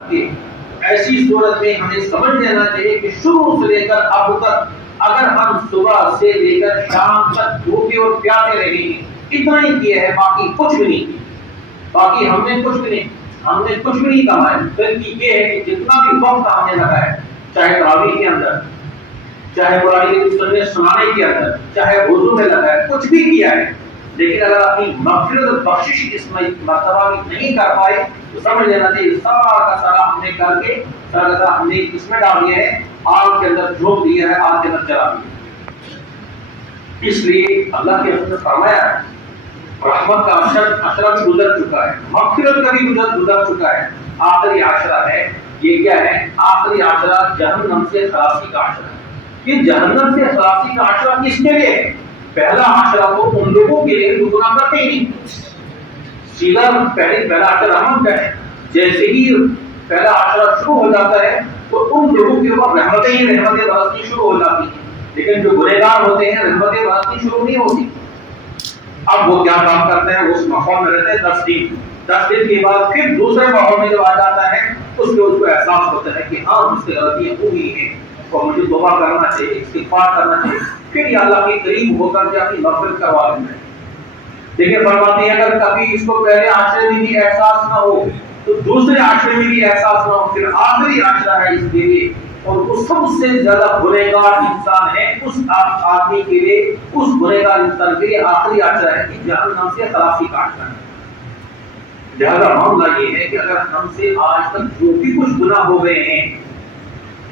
کہ ایسی صورت میں ہمیں سمجھ لینا چاہیے کہ شروع سے لے کر اب تک اگر ہم صبح سے لے کر شام تک بھوکے اور پیاسے رہیں گے، اتنا ہی کیا ہے، باقی کچھ بھی نہیں کیا، باقی ہم نے کچھ بھی نہیں کہا ہے، بلکہ یہ ہے کہ جتنا بھی وقت ہم نے لگایا، چاہے تراویح کے اندر، چاہے قرآن کی سننے سنانے کے اندر، چاہے وضو میں لگایا، کچھ بھی کیا ہے، لیکن اگر اپنی مغفرت اور بخشش اس مرتبہ بھی نہیں کر پائے تو سمجھ لینا چاہیے سارا کا سارا ہم نے کر کے سارا کا سارا ہم نے اس میں ڈال دیا ہے، آگ کے اندر جھونک دیا ہے، آگ کے اندر چلا دیا۔ اس لیے اللہ کے رسول نے فرمایا ہے رحمت کا عشرہ بھی گزر چکا ہے، مغفرت کا بھی گزر چکا ہے، آخری عشرہ ہے۔ یہ کیا ہے؟ آخری عشرہ جہنم سے خلاصی کا عشرہ ہے۔ یہ جہنم سے خلاصی کا عشرہ کس کے لیے ہے؟ پہلا عشرہ تو ان لوگوں کے لیے جو گناہ کرتے ہی نہیں، سیدھا پہلا عشرہ رحمت کا ہے، جیسے ہی پہلا عشرہ شروع ہو جاتا ہے تو ان لوگوں کے اوپر رحمتیں برسنی شروع ہو جاتی ہیں، لیکن جو گنہگار ہوتے ہیں رحمتیں برسنی شروع نہیں ہوتی۔ اب وہ کیا کام کرتے ہیں؟ اس ماحول میں رہتے ہیں 10 دن کے بعد پھر دوسرے ماحول میں جب آ جاتا ہے اس کو احساس ہوتا ہے کہ ہاں مجھ سے غلطیاں ہوئی ہیں اور مجھے توبہ کرنا چاہیے، استغفار کرنا چاہیے، پھر یہ اللہ کے قریب ہو کر کے اپنی مغفرت کروا لینا ہے۔ دیکھیں فرماتے ہیں اگر کبھی اس کو پہلے عشرے میں بھی احساس نہ ہو تو دوسرے عشرے میں بھی احساس نہ ہو، پھر آخری عشرہ ہے اس کے لیے، اور وہ سب سے زیادہ گنہگار انسان ہے اس آدمی کے لیے، اس گنہگار انسان کے لیے آخری عشرہ ہے کہ جہنم سے خلاصی کا عشرہ ہے۔ لہذا معاملہ یہ ہے کہ اگر ہم سے آج تک جو بھی کچھ گناہ ہو گئے ہیں،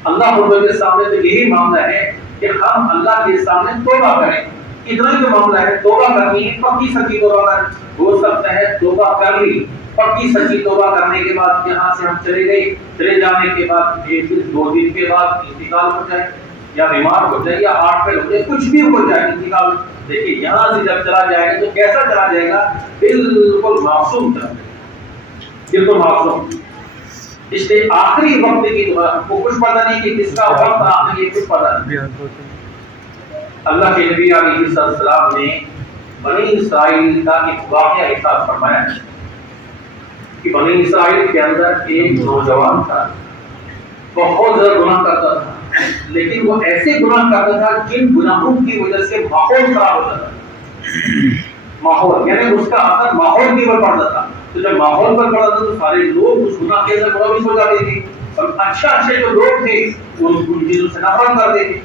اللہ کے سامنے تو یہی معاملہ ہے کہ ہم اللہ کے سامنے توبہ کریں، اتنا ہی تو معاملہ ہے، توبہ کرنی ہے، پکی سچی توبہ کریں۔ ہو سکتا ہے توبہ کر لی، پکی سچی توبہ کرنے کے بعد یہاں سے ہم چلے جانے کے بعد 1 دن 2 دن کے بعد انتقال ہو جائے، یا بیمار ہو جائے، یا ہارٹ فیل ہو جائے، کچھ بھی ہو جائے، انتقال۔ دیکھیے یہاں سے جب چلا جائے گا تو کیسا چلا جائے گا؟ بالکل معصوم چلا جائے گا، بالکل معصوم۔ اس لیے آخری وقت کی کو کچھ پتہ نہیں کہ کس کا وقت آخری ہے، کچھ پتہ نہیں۔ اللہ کے نبی علیہ السلام نے بنی اسرائیل کا ایک واقعہ ارشاد فرمایا ہے کہ بنی اسرائیل کے اندر ایک نوجوان تھا، بہت زیادہ گناہ کرتا تھا، لیکن وہ ایسے گناہ کرتا تھا جن گناہوں کی وجہ سے ماحول خراب ہوتا تھا۔ ماحول یعنی اس کا اثر ماحول کے اوپر پڑتا تھا، تو جب ماحول پر پڑتا تھا تو سارے لوگ اس گناہ کے اندر ملوث ہو جاتے تھے، اور اچھے جو لوگ تھے وہ ان چیزوں سے نفرت کرتے تھے۔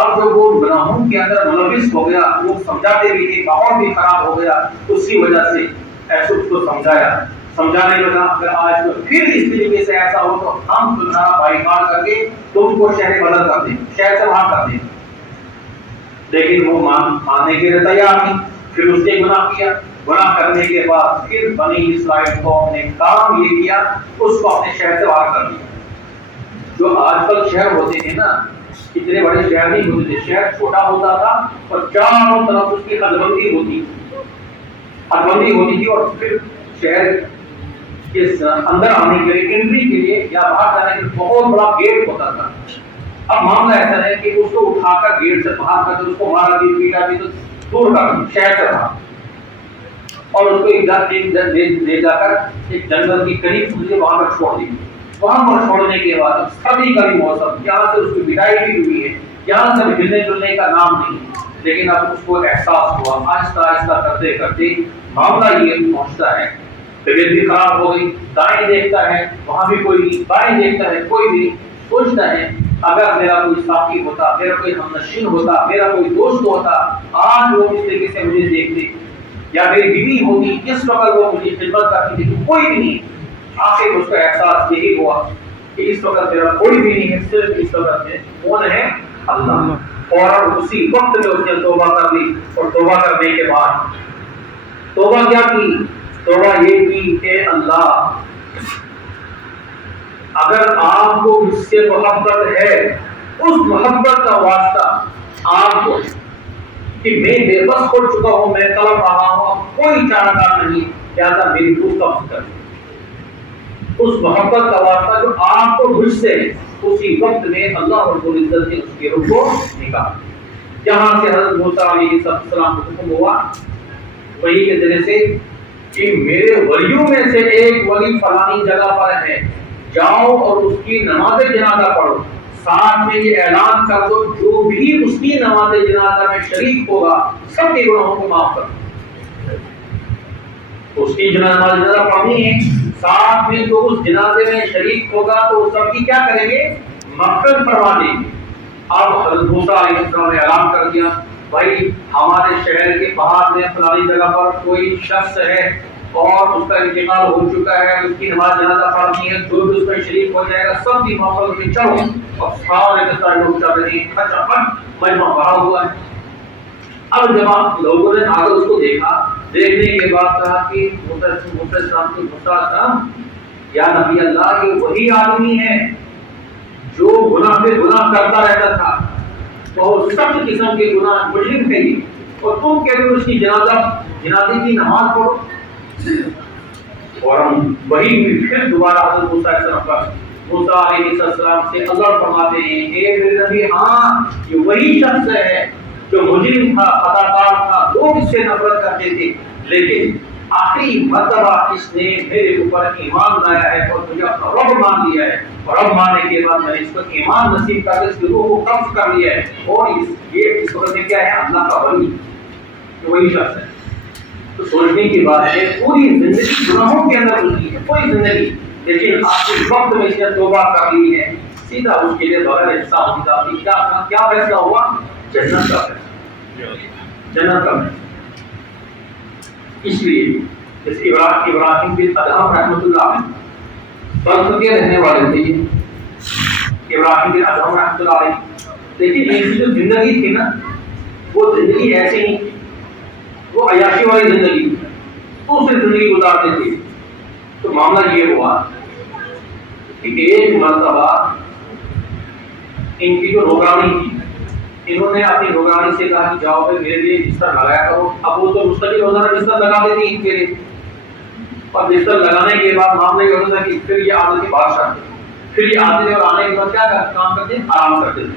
اب جب وہ گناہوں کے اندر ملوث ہو گیا، وہ سمجھاتے بھی تھے، ماحول بھی خراب ہو گیا، اس کی وجہ سے ایسے اس کو سمجھانے لگا اگر آج تو پھر اس طریقے سے ایسا ہو تو ہم تمہارا بائیکاٹ کر کے تم کو شہر بدل کر دیں، شہر سے باہر کر دیں۔ لیکن وہ ماننے کے لیے تیار نہیں، پھر اس نے گناہ کیا، گناہ کرنے کے بعد پھر بنی اسرائیل قوم نے کام یہ کیا، اس کو اپنے شہر سے باہر کر دیا۔ جو آج کل شہر ہوتے ہیں نا، اتنے بڑے شہر نہیں ہوتے تھے، شہر چھوٹا ہوتا تھا اور چاروں طرف اس کی حد بندی ہوتی تھی، اور پھر شہر کے اندر آنے کے لیے، انٹری کے لیے یا باہر جانے کے لیے بہت بڑا گیٹ ہوتا تھا۔ اب معاملہ ایسا ہے کہ اس کو اٹھا کر گیٹ سے باہر کر کے اس کو مارا بھی، پیٹا بھی، تو دور کر دیا شہر سے باہر، اور اس کو لے جا کر ایک جنگل کی قریب وہاں پر چھوڑ دی۔ وہاں پر چھوڑنے کے بعد کبھی موسم یہاں سے اس کی بدائی بھی ہوئی ہے، یہاں سے ہلنے جلنے کا نام نہیں، لیکن اب اس کو احساس ہوا، آہستہ آہستہ کرتے کرتے معاملہ یہ پہنچتا ہے، طبیعت بھی خراب ہو گئی، دائیں دیکھتا ہے وہاں بھی کوئی نہیں، بائیں دیکھتا ہے کوئی نہیں، سوچتا ہے اگر میرا کوئی ساتھی ہوتا، میرا کوئی ہمنشین ہوتا، میرا کوئی دوست ہوتا، آج وہ اس طریقے سے مجھے دیکھتے، یا میری بیوی ہوتی جس وقت وہ مجھے خدمت کرتی تھی، کوئی بھی نہیں۔ آخر اس کا احساس یہی ہوا کہ اس وقت میرا کوئی بھی نہیں ہے، صرف اس وقت میں کون ہے؟ اللہ۔ اور اسی وقت میں اس نے توبہ کر لی، اور توبہ کرنے کے بعد توبہ کیا کی؟ توبہ یہ کی کہ اللہ اگر آپ کو مجھ سے محبت ہے، اس محبت کا واسطہ آپ کو کہ میں بے بس ہو چکا ہوں، میں تڑپ رہا ہوں، کوئی چارہ کار نہیں، لہٰذا میری روح کا فکر، اس محبت کا واسطہ جو آپ کو مجھ سے، اسی وقت میں اللہ رب العزت نے اس کے روح کو نکالا۔ جہاں سے حضرت موسیٰ علیہ السلام کو حکم ہوا وہی کے ذریعے سے کہ میرے ولیوں میں سے ایک ولی فلانی جگہ پر ہے، جاؤ اور اس کی نماز جنازہ پڑھو، ساتھ میں یہ اعلان کر دو جو بھی اس کی نماز جنازہ میں شریک ہوگا سب کے گناہوں کو معاف کر دو۔ اس کی نماز جنازہ پڑھنی ہے، ساتھ میں جو اس جنازے میں شریک ہوگا تو سب کی کیا کریں گے؟ مغفرت فرما دیں گے۔ اب حضرت موسیٰ علیہ السلام نے اعلان کر دیا، بھائی ہمارے شہر کے باہر میں فلانی جگہ پر کوئی شخص ہے اور اس کا انتقال ہو چکا ہے، اس کی نماز جنازہ پڑھنی ہے، جو بھی اس میں شریک ہو جائے گا سب کی مغفرت میں چلو۔ اور سارے کے سارے لوگ چل رہے ہیں، کھچا کھچ مجمع بھرا ہوا ہے۔ اب جب آپ لوگوں نے آگے اس کو دیکھا، دیکھنے کے بعد کہا کہ موسیٰ یا نبی اللہ، یہ وہی آدمی ہے جو گناہ پہ گناہ کرتا رہتا تھا، بہت سخت قسم کے گناہ، مجرم ہے یہ، اور تم کہتے ہو اس کی جنازے کی نماز پڑھو۔ اور ہم وہی پھر دوبارہ حضرت موسیٰ علیہ السلام سے اللہ فرماتے ہیں، اے میرے نبی، ہاں یہ وہی شخص ہے جو مجرم تھا، خطا کار تھا، لوگ اس سے نفرت کرتے تھے، لیکن آخری مرتبہ اس نے میرے اوپر ایمان لایا ہے اور مجھے اپنا رب مان لیا ہے، اور رب ماننے کے بعد میں نے اس کو ایمان نصیب کر اس کی روح کو قبض کر لیا ہے، اور یہ اس وقت میں کیا ہے؟ اللہ کا ولی، وہی شخص ہے۔ تو سوچنے کی بات ہے، پوری زندگی گناہوں کے اندر گزری ہے، پوری زندگی، لیکن آخری وقت میں اس نے توبہ کر لی ہے، سیدھا اس کے لیے بغیر حساب کتاب کی کیا فیصلہ ہوا؟ جنت کا فیصلہ، جنت کا فیصلہ۔ اس لیے جیسے ابراہیم بن ادہم رحمۃ اللہ علیہ بلخ کے رہنے والے تھے، ابراہیم بن ادہم رحمۃ اللہ علیہ، لیکن ان کی جو زندگی تھی نا، وہ زندگی ایسی نہیں تھی، وہ عیاشی والی زندگی تھی، دوسری زندگی گزارتے تھے۔ تو معاملہ یہ ہوا کہ ایک مرتبہ ان کی جو نوکرانی تھی، انہوں نے اپنی نوکرانی سے کہا کہ جاؤ میرے لیے بستر لگایا کرو۔ اب وہ تو مستقل روزانہ بستر لگاتے تھے ان کے لیے، اور بستر لگانے کے بعد معاملہ یہ ہوتا تھا کہ پھر یہ آتے تھے بادشاہ، پھر یہ آتے تھے اور آنے کے بعد کیا کام کرتے ہیں؟ آرام کرتے تھے۔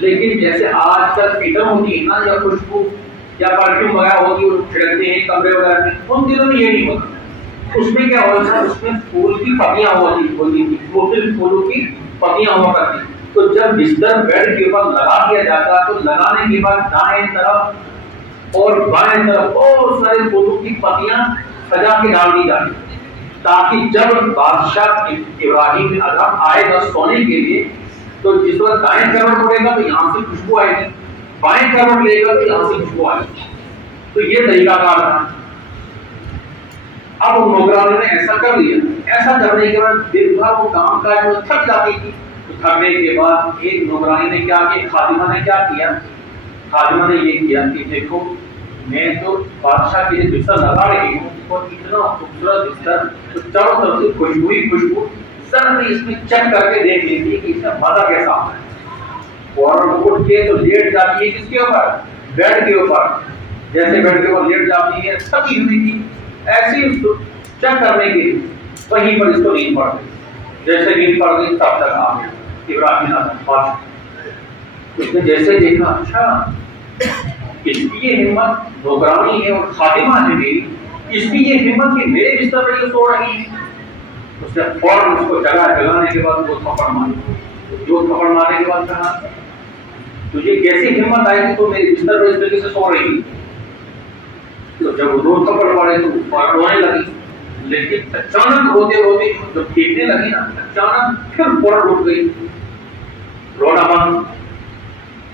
لیکن جیسے آج کل فیٹر ہوتی ہے نا، یا خوشبو یا پرفیوم وغیرہ ہوتی ہے، وہ چھڑکتے ہیں کمرے وغیرہ میں، ان دنوں میں یہ نہیں ہوتا۔ اس میں کیا ہوتا ہے؟ اس میں پھول کی پتیاں ہوتی تھی، مختلف پھولوں کی پتیاں ہوا کرتی۔ تو جب بستر بیڈ کے اوپر لگا دیا جاتا تو لگانے کے بعد دائیں طرف اور بائیں طرف بہت سارے پھولوں کی پتیاں سجا کے ڈال دی جاتی، تاکہ جب بادشاہ ابراہیم بن ادہم آئے گا سونے کے لیے تو جس وقت دائیں کروٹ مڑے گا تو یہاں سے خوشبو آئے گی، بائیں کروٹ لے گا تو یہاں سے خوشبو آئے گی۔ تو یہ طریقہ کار تھا۔ اب نوکرانوں نے ایسا کر لیا، ایسا کرنے کے بعد دن بھر وہ کام کاج میں تھک جاتی تھی۔ تو تھکنے کے بعد ایک نوکرانی نے کیا کیا، خادمہ نے کیا کیا، خادمہ نے یہ کیا کہ دیکھو میں تو بادشاہ کے لیے بستر لگا رہی ہوں اور اتنا خوبصورت بستر، تو چاروں طرف سے خوشبو ہی خوشبو، سر میں اس میں چیک کر کے دیکھ لیتی ہے کہ اس کا مزہ کیسا آتا ہے۔ فوراً اٹھ کے تو لیٹ جاتی ہے کس کے اوپر؟ بیڈ کے اوپر۔ جیسے بیڈ کے اوپر لیٹ جاتی ہے تھکی ہوئی تھی، ایسی چیک کرنے کے لیے وہیں پر اس کو نیند پڑ گئی۔ جیسے نیند پڑ گئی تب تک آ گیا ابراہیم بادشاہ۔ اس نے جیسے دیکھا، اچھا اس کی یہ ہمت، نوکرانی ہے اور خادمہ ہے میری، اس کی یہ ہمت کہ میرے بستر پہ یہ سو رہی ہے۔ اس نے فوراً اس کو جگانے کے بعد وہ تھپڑ ماری، جو تھپڑ مارنے کے بعد کہا تجھے کیسی ہمت آئی کہ تو میرے بستر پہ اس طریقے سے سو رہی ہے؟ تو جب وہ دو تھپڑ پڑے تو فوراً رونے لگی، لیکن اچانک روتے روتے جب ٹھیکنے لگی نا، اچانک پھر فوراً اٹھ گئی، رونا بند۔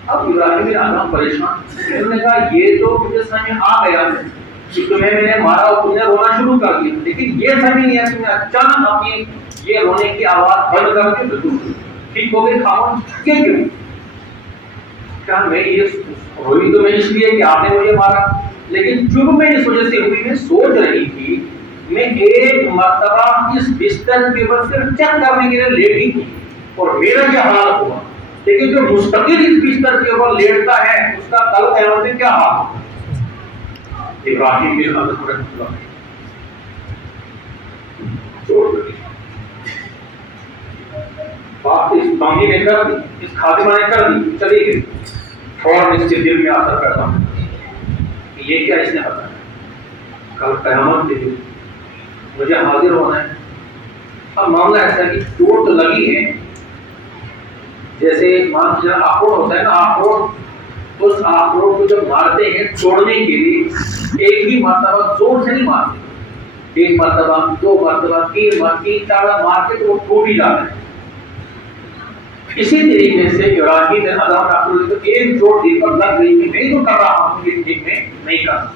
اب ابراہیم بن ادہم پریشان، انہوں نے کہا یہ تو مجھے سمجھ میں آ گیا کہ تمہیں میں نے مارا اور تم نے رونا شروع کر دیا، لیکن یہ سمجھ نہیں آیا تم نے اچانک اپنی یہ رونے کی آواز بند کر کے بالکل ٹھیک ہو گئی، خاموش یہ کیوں؟ کیا میں یہ روئی تو میں اس لیے کہ آپ نے مجھے مارا، لیکن چپ میں اس وجہ سے ہوئی، میں سوچ رہی تھی میں ایک مرتبہ اس بستر کے اوپر صرف چیک کرنے کے لیے لیٹی تھی اور میرا کیا حال ہوا، لیکن جو مستقل اس بستر کے اوپر لیٹتا ہے اس کا کل قیامت میں کیا حال ہوگا۔ ابراہیم بن ادہم رحمۃ اللہ بات اس بانگی نے کر دی، اس خادمہ نے کر دی، چلی گئی۔ فوراً اس کے دل میں اثر کرتا ہوں کہ یہ کیا اس نے بتایا، کل قیامت کے دن مجھے حاضر ہونا ہے، اب معاملہ ایسا کہ چوٹ تو لگی ہے، جیسے مان لیجیے آخروٹ ہوتا ہے نا، آخروٹ، اس آخروٹ کو جب مارتے ہیں توڑنے کے لیے ایک ہی مرتبہ زور سے نہیں مارتے، ایک مرتبہ، دو مرتبہ، تین چار مار کے تو وہ ٹوٹ ہی جاتا ہے۔ اسی طریقے سے ابراہیم علیہ السلام کو ایک چوٹ دل پر لگ گئی کہ نہیں تو کر رہا ہوں، اس دن میں نہیں کرنا۔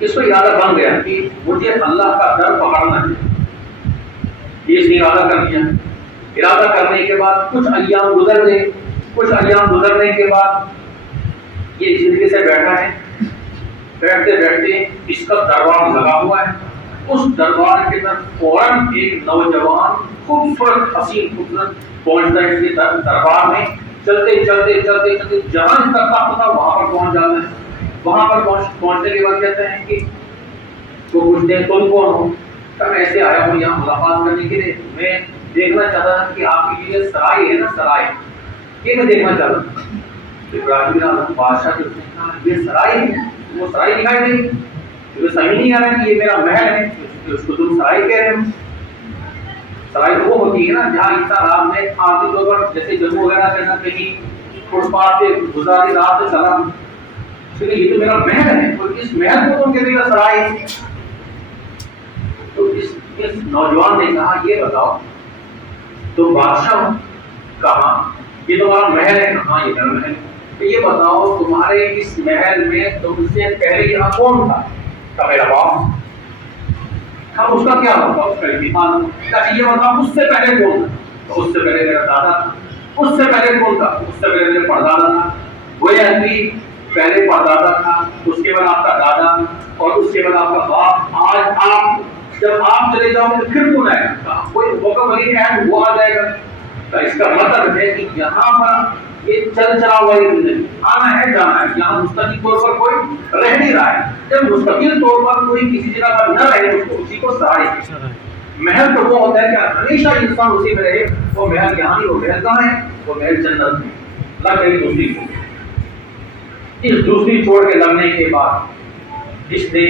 اس کو ارادہ بن گیا کہ مجھے اللہ کا ڈر پکڑنا ہے، یہ اس نے ارادہ کر دیا۔ ارادہ کرنے کے بعد کچھ ایام گزر گئے، کچھ ایام گزرنے کے بعد یہ زندگی سے بیٹھا ہے، بیٹھتے بیٹھتے اس کا دربار لگا ہوا ہے، اس دربار کے اندر فوراً ایک نوجوان خوبصورت حسین خوبصورت پہنچتا ہے اس کے دربار میں، چلتے چلتے چلتے چلتے جہاں اس کا تخت تھا وہاں پر پہنچ جاتا ہے۔ وہاں پر پہنچنے کے بعد کہتے ہیں کہ وہ پوچھتے ہیں تم کون ہو؟ میں ایسے آیا ہوں یہاں ملاقات کرنے کے لیے، میں دیکھنا چاہتا تھا کہ آپ کی یہ سرائے ہے نا، سرائے یہ میں دیکھنا چاہتا تھا۔ ابراہیم علیہ بادشاہ جو کہا یہ سرائے ہے، وہ سرائے دکھائی دے گی، مجھے سمجھ نہیں آ رہا کہ یہ میرا محل ہے، اس کو تم سرائے کہہ رہے ہو۔ سرائے وہ ہوتی ہے نا جہاں انسان رات میں عام طور پر جیسے جموں وغیرہ کے اندر کہیں فٹ پاتھ پہ گزاری رات سے چلا، یہ تو میرا محل ہے، اور اس محل کو تم کہتے ہو سرائے۔ تو اس نوجوان نے کہا یہ بتاؤ تم بادشاہ ہو؟ کہا یہ تمہارا محل ہے؟ کہاں یہ میرا محل ہے۔ تو یہ بتاؤ تمہارے اس محل میں تم سے پہلے یہاں کون تھا؟ کہا میرا باپ۔ کہا اس کا کیا ہوگا؟ اس کا ایمان۔ کہا یہ بتاؤ اس سے پہلے کون تھا؟ تو اس سے پہلے میرا دادا تھا۔ اس سے پہلے کون تھا؟ اس سے پہلے میرا پردادا تھا۔ گویا کہ پہلے پردادا تھا، اس کے بعد آپ کا دادا، اور اس کے بعد آپ کا باپ۔ آج آپ جب آپ چلے جاؤ گے پھر کون آئے گا؟ کوئی موقع وہی ہے وہ آ جائے گا۔ تو اس کا مطلب ہے کہ یہاں پر یہ چل چلا ہوا زندگی، آنا ہے جانا ہے، یہاں مستقل طور پر کوئی رہ نہیں رہا ہے۔ جب مستقل طور پر کوئی کسی جگہ پر نہ رہے اس کو اسی کو سہارے۔ محل تو وہ ہوتا ہے کہ ہمیشہ انسان اسی میں رہے، وہ محل یہاں نہیں، وہ محل کہاں ہے؟ وہ محل جنت میں۔ لگ گئی دوسری چوٹ۔ اس دوسری چوٹ کے لگنے کے بعد جس نے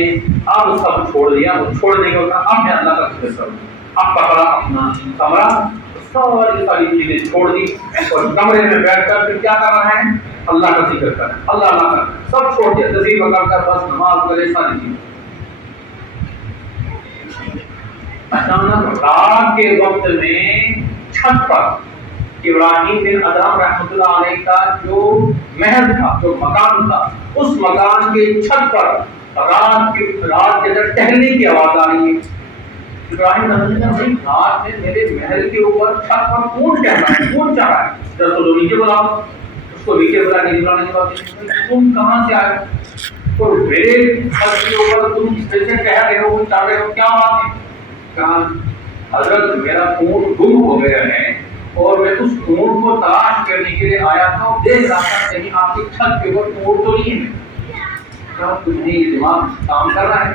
اب سب چھوڑ دیا، وہ چھوڑنے کا اب میں اللہ کا ذکر کروں، اب پکڑا اپنا کمرہ، ساری چیزیں چھوڑ دی اور کمرے میں بیٹھ کر پھر کیا کر رہا ہے؟ اللہ کا ذکر کر، اللہ کر، سب چھوڑ دیا، تصویر پکڑ کر بس نماز کرے، ساری چیزیں۔ اچانک رات کے وقت میں چھت پر ابراہیم بن ادھم رحمۃ اللہ علیہ کا جو محل تھا، جو مکان تھا، اس مکان کے چھت پر رات کے اندر ٹہلنے کی آواز آ رہی ہے۔ ابراہیم رات میں میرے محل کے اوپر چھت پر کون ٹہل رہا ہے، کون چاہ رہا ہے؟ ذرا تو نیچے بلاؤ، اس کو نیچے بلا کے بلانے کے بعد تم کہاں سے آئے ہو اور میرے چھت کے اوپر تم اس طرح سے ٹہل رہے ہو، چاہ رہے ہو، کیا بات ہے؟ کہا حضرت میرا اونٹ گم ہو گیا ہے اور میں اس اونٹ کو تلاش کرنے کے لیے آیا تھا اور دیکھ رہا تھا کہیں آپ کی چھت کے اوپر اونٹ تو نہیں ہے۔ تمہیں یہ دماغ کام کر رہا ہے؟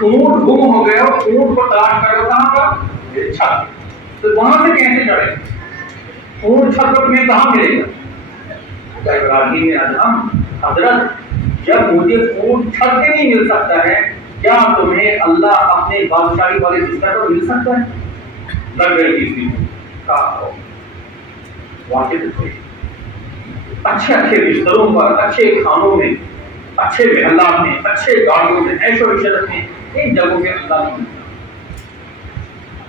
اونٹ گم ہو گیا، اونٹ کو تلاش کر رہے ہو کہاں پر؟ چھت۔ تو وہاں سے کیسے چڑھے؟ اونٹ چھت پر تمہیں کہاں ملے گا؟ ابراہیم نے ادھم حضرت جب مجھے اونٹ چھت پہ نہیں مل سکتا ہے، کیا تمہیں اللہ اپنے بادشاہی والے بستر پر مل سکتا ہے؟ لگ گئی تیسری کہا واقعی اچھے اچھے بستروں پر، اچھے کھانوں میں، اچھے محلات میں، اچھے گاڑیوں میں، عیش و عشرت میں، ان جگہوں میں اللہ نہیں ملتا۔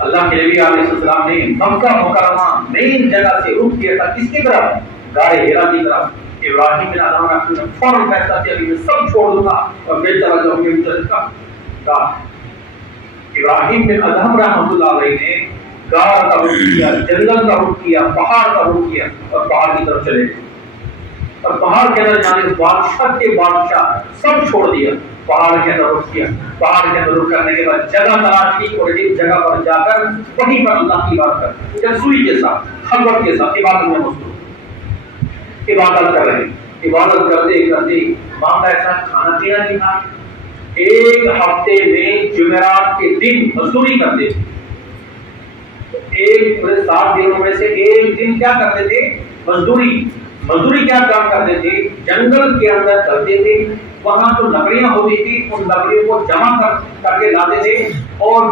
اللہ کے نبی علیہ السلام نے مکہ مکرمہ مین جگہ سے رخ کیا تھا، کس کی طرف؟ غار ہیرا کی طرف۔ ابراہیم بن ادھم نے فوراً فیصلہ کیا کہ میں سب چھوڑ دوں گا اور میں چلا جاؤں گا مجرد کا۔ ابراہیم بن ادھم رحمۃ اللہ علیہ نے غار کا رخ کیا، جنگل کا رخ کیا، پہاڑ کا رخ کیا اور پہاڑ کی طرف چلے گئے۔ اور پہاڑ کے اندر جانے بادشاہ کے بادشاہ سب چھوڑ دیا، پہاڑ کے اندر رخ کیا۔ پہاڑ کے اندر رخ کرنے کے بعد جگہ تلاش کی اور ایک جگہ پر جا کر وہیں پر اللہ کی عبادت کر، یسوعی کے ساتھ، خلوت کے ساتھ عبادت میں مصروف، عبادت کر رہے ہیں۔ عبادت کرتے کرتے معاملہ ایسا کھانا پینا نہیں تھا۔ ایک ہفتے میں جمعرات کے دن مزدوری کرتے تھے، ایک پورے 7 دنوں میں سے ایک دن کیا کرتے تھے؟ مزدوری۔ مزدوری کیا کام کرتے تھے؟ جنگل کے اندر چلتے تھے، وہاں جو لکڑیاں ہوتی تھی ان لکڑیوں کو جمع کر کے لاتے تھے اور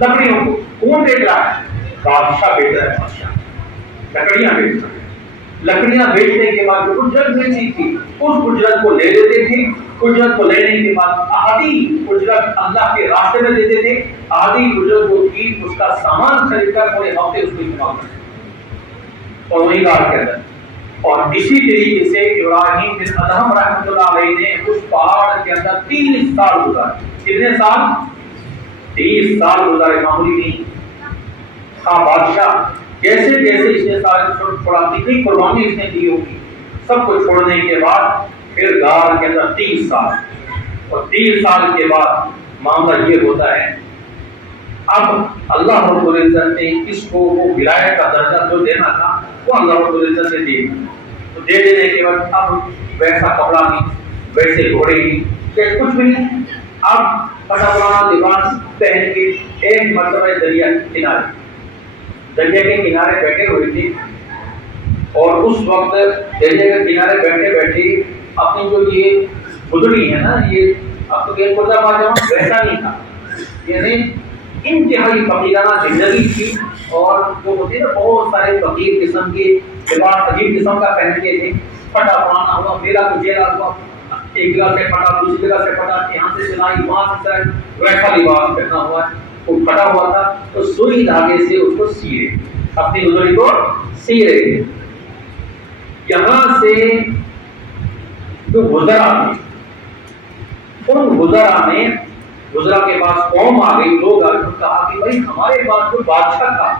لکڑیوں کو. کون بیچ رہا ہے؟ بادشاہ بیچ رہا ہے. بادشاہ لکڑیاں بیچ رہا ہے. لکڑیاں بیچنے کے بعد جو اجرت ملتی تھی اس اجرت کو لے لیتے تھے. اجرت کو لینے کے بعد آدھی اجرت اللہ کے راستے میں دیتے تھے, آدھی اجرت جو تھی اس کا سامان خرید کر پورے ہفتے اس کو استعمال کرتے اور وہی گاڑ کے اندر. اور اسی طریقے سے ابراہیم بن ادہم رحمۃ اللہ علیہ نے اس پہاڑ کے اندر 30 سال گزارے. کتنے سال؟ 30 سال گزارے. معمولی نہیں تھا بادشاہ. جیسے جیسے اس نے سارے چھوڑا کتنی قربانی اس نے دی ہوگی. سب کو چھوڑنے کے بعد پھر غار کے اندر 30 سال, اور 30 سال کے بعد معاملہ یہ ہوتا ہے اب اللہ رب العزت نے اس کو وہ ولایت کا درجہ جو دینا تھا وہ اللہ رب العزت نے دے دیا. تو دے دینے کے بعد اب ویسا کپڑا نہیں, ویسے گھوڑے نہیں, کچھ بھی نہیں. اب پٹا پرانا لباس پہن کے ایک مرتبہ دریا کے کنارے بیٹھے ہوئے تھے, اور اس وقت دریا کے کنارے بیٹھے بیٹھے اپنی جو یہ گزری ہے نا, یہ اب تو ایک خدا بات ویسا نہیں تھا, یعنی انتہائی فقیرانہ زندگی تھی. اور جو ہوتے نا بہت سارے فقیر قسم کے لباس عجیب قسم کا پہن کے تھے. پٹا پرانا ہوا, میرا گجیرا ہوا, ایک جگہ سے پٹا دوسری جگہ سے پٹا, یہاں سے سلائی وہاں سے سلائی, ویسا لباس پہنا ہوا ہے. وہ پھٹا ہوا تھا تو سوئی دھاگے سے اس کو سی رہے, اپنی گزری کو سی رہے. یہاں سے جو گزرا تھے ان گزرا کے پاس قوم آ گئی, لوگ آ گئے, کہا کہ بھائی ہمارے پاس جو بادشاہ تھا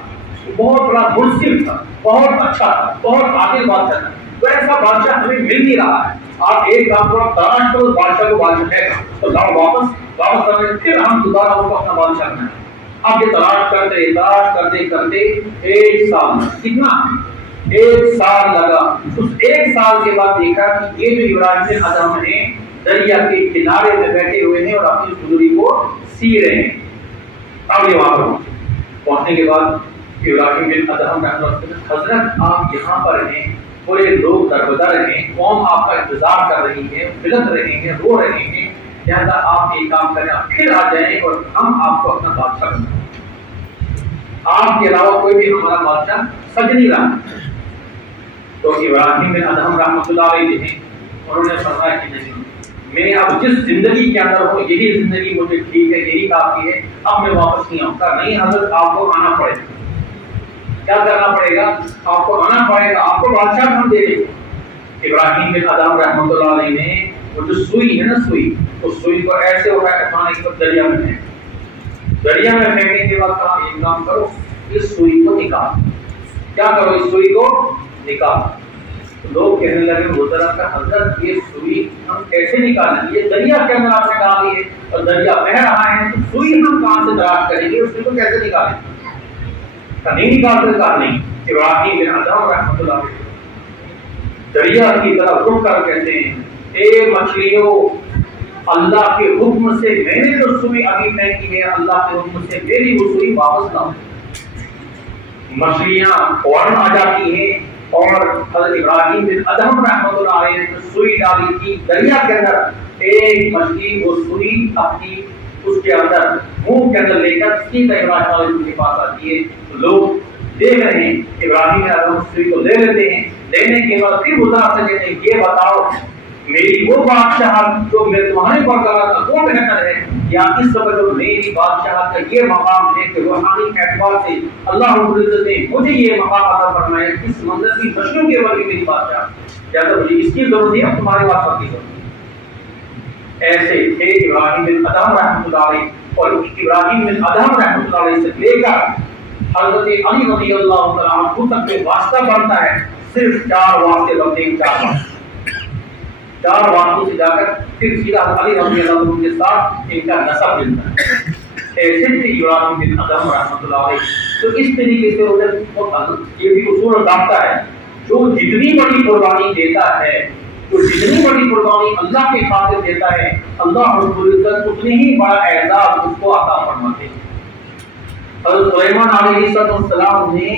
بہت بڑا منصف تھا, بہت اچھا تھا, بہت عادل بادشاہ تھا, ویسا بادشاہ ہمیں مل نہیں رہا ہے. آپ ایک کام کرو, تلاش کرو بادشاہ کو, بادشاہ ہے تو لاؤ واپس کریں, پھر ہم دوبارہ اس کو اپنا بادشاہ بنائیں. اب یہ تلاش کرتے ایک سال, کتنا؟ 1 سال لگا. اس 1 سال کے بعد دیکھا کہ یہ جو ابراہیم بن ادہم ہیں دریا کے کنارے پہ بیٹھے ہوئے ہیں اور اپنی گزری کو سی رہے ہیں. اب یہ وہاں پر پہنچنے کے بعد ابراہیم بن ادہم حضرت آپ یہاں پر ہیں, پورے لوگ دربدر ہیں, قوم آپ کا انتظار کر رہی ہے, بلند رہے ہیں, رو رہے ہیں, لہٰذا آپ ایک کام کریں, پھر آ جائیں اور ہم آپ کو اپنا بادشاہ بنائیں. آپ کے علاوہ کوئی بھی ہمارا بادشاہ سج نہیں رہا. تو ابراہیم بن ادہم رحمۃ اللہ علیہ ہیں, انہوں نے فرمایا کہ نہیں, میں اب جس زندگی کے اندر ہوں یہی زندگی مجھے ٹھیک ہے, یہی کافی ہے, اب میں واپس نہیں آؤں گا. نہیں حضرت, آپ کو آنا پڑے گا. کیا کرنا پڑے گا؟ آپ کو آنا پڑے گا, آپ کو بادشاہ ہم دے دیں گے. ابراہیم بن ادہم رحمۃ اللہ علیہ نے وہ جو سوئی ہے نا, اس سوئی کو ایسے اٹھا کے پانی کو دریا میں پھینک. دریا میں پھینکنے کے بعد کہا ایک کام کرو, اس سوئی کو نکال. کیا کرو؟ اس سوئی کو نکال. لوگ کہنے لگے محترم کا حضرت یہ سوئی ہم کیسے نکالیں؟ یہ دریا کے اندر آپ نے ڈالی ہے اور دریا بہہ رہا ہے, تو سوئی ہم کہاں سے تلاش کریں گے, اس کو کیسے نکالیں؟ نہیں نکالتے. کہا نہیں. ابراہیم بن ادہم رحمۃ اللہ علیہ دریا کی طرف رک کر کہتے ہیں, اے مچھلیوں, اللہ کے حکم سے میں نے جو سوئی ابھی پھینکی ہے, اللہ کے حکم سے میری وہ سوئی واپس لاؤ. مچھلیاں فوراً آ جاتی ہیں, اور حضرت ابراہیم بن ادہم رحمۃ اللہ علیہ نے جو سوئی ڈالی تھی دریا کے اندر, ایک مچھلی وہ سوئی اپنی اس کے اندر منہ کے اندر لے کر سیدھا ابراہیم علیہ السلام کے پاس آتی ہے. تو لوگ دیکھ رہے ہیں, ابراہیم علیہ السلام سوئی کو لے لیتے ہیں. لینے کے بعد پھر گزار سے کہتے ہیں, یہ بتاؤ میری وہ بادشاہ جو میں تمہارے پر کرا تھا وہ بہتر ہے, یا اس وقت جو میری بادشاہ کا یہ مقام ہے کہ روحانی اعتبار سے اللہ رب العزت نے مجھے یہ مقام عطا فرمایا, اس منزل کی مشنوں کے اوپر میری بادشاہ, جیسا مجھے اس کی ضرورت ہے, اب تمہارے بادشاہ کی ضرورت ہے. ایسے تھے ابراہیم بن ادہم رحمۃ اللہ علیہ, اور ابراہیم بن ادہم رحمۃ اللہ علیہ سے لے کر حضرت علی رضی اللہ تعالیٰ عنہ تک کے واسطہ بنتا ہے صرف 4 واسطے بنتے ہیں. 4 واسطوں سے جا کر پھر سیدھا علی رضی اللہ عنہ کے ساتھ ان کا نسب ملتا ہے. ایسے تھے ابراہیم بن ادہم رحمۃ اللہ علیہ. تو اس طریقے سے یہ بھی اصول ڈالتا ہے, جو جتنی بڑی قربانی دیتا ہے, جو جتنی بڑی قربانی اللہ کے خاطر دیتا ہے, اللہ رب العزت اتنی ہی بڑا اعزاز اس کو عطا فرماتے ہیں. حضرت سلیمان علیہ السلام نے